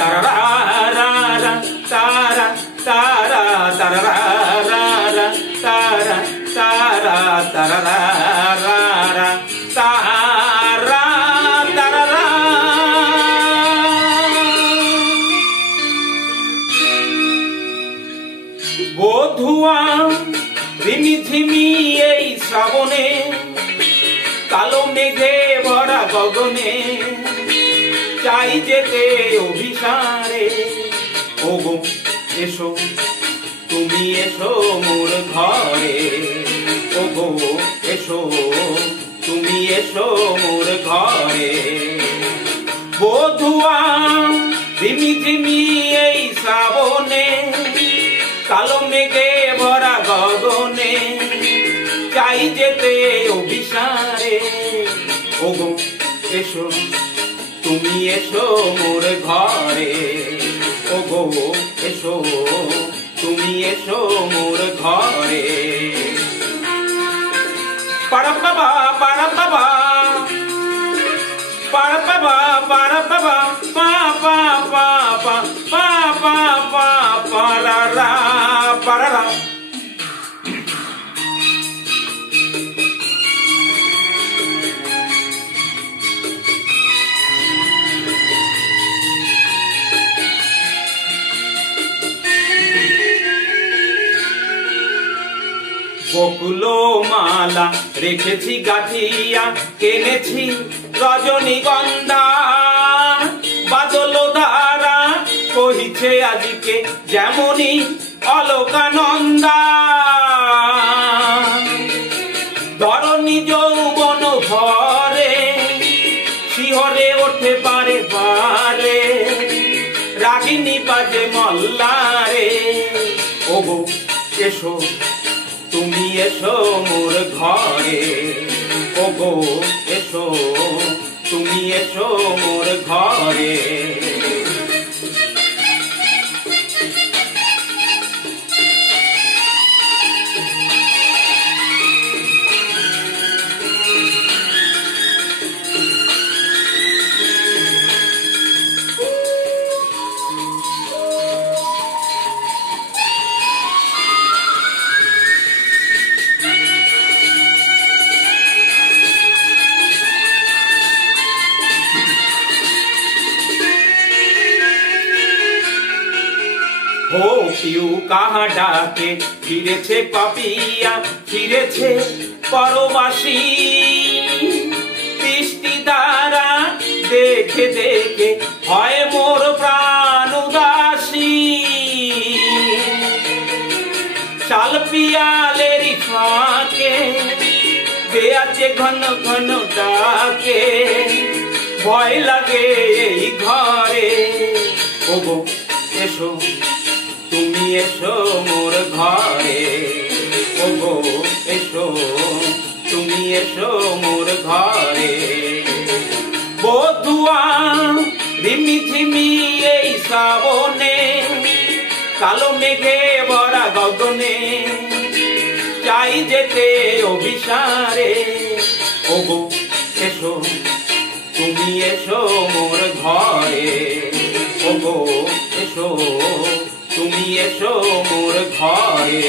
তারা রা রা তারা তারা তারা রা রা তারা তারা তারা রা রা তারা তারা রা। বধুয়া রিমিঝিমি এই শ্রাবণে, কালো মেঘে ভরা গগনে, চাই যেতে অভিসারে। ওগো এসো তুমি এসো মোর ঘরে, ওগো এসো তুমি এসো মোর ঘরে। বধুয়া রিমিঝিমি এই শ্রাবণে, কালো মেঘে ভরা গগনে, চাই যেতে অভিসারে। ওগো এসো তুমি এসো মোর ঘরে, ওগো এসো তুমি এসো মোর ঘরে। পারা বাবা পারা বাবা পারা বাবা পারা বাবা পা পা পা পা পা পা পা পারা রা পারা রা। বকুলো মালা রেখেছি গাঠিয়া, কেনেছি রজনীগন্ধা। বাদল ধারা কহিছে আজকে যেমনই অলকানন্দা। ধরণী যৌবন ভরে শিহরে ওঠে বারে বারে, রাগিনী বাজে মল্লারে। ওগো এসো তুমি এসো মোর ঘরে, ওগো এসো তুমি এসো মোর ঘরে। ও পিউ কাহা ডাকে, ফিরেছে পাপিয়া ফিরেছে পরবাসী। বৃষ্টি দ্বারা দেখে দেখে হয় মোর প্রাণ উদাসী। শাল পিয়ালেরই ফাঁকে বেয়াচে ঘন ঘন ডাকে, ভয় লাগে এই ঘরে। ওগো এসো তুমি এসো মোর ঘরে, ওগো এসো তুমি এসো মোর ঘরে। বধুয়া রিমিঝিমি এই শ্রাবণে, কালো মেঘে ভরা গগনে, চাই যেতে অভিসারে। ওগো এসো তুমি এসো মোর ঘরে, ওগো এসো তুমি এসো মোর ঘরে।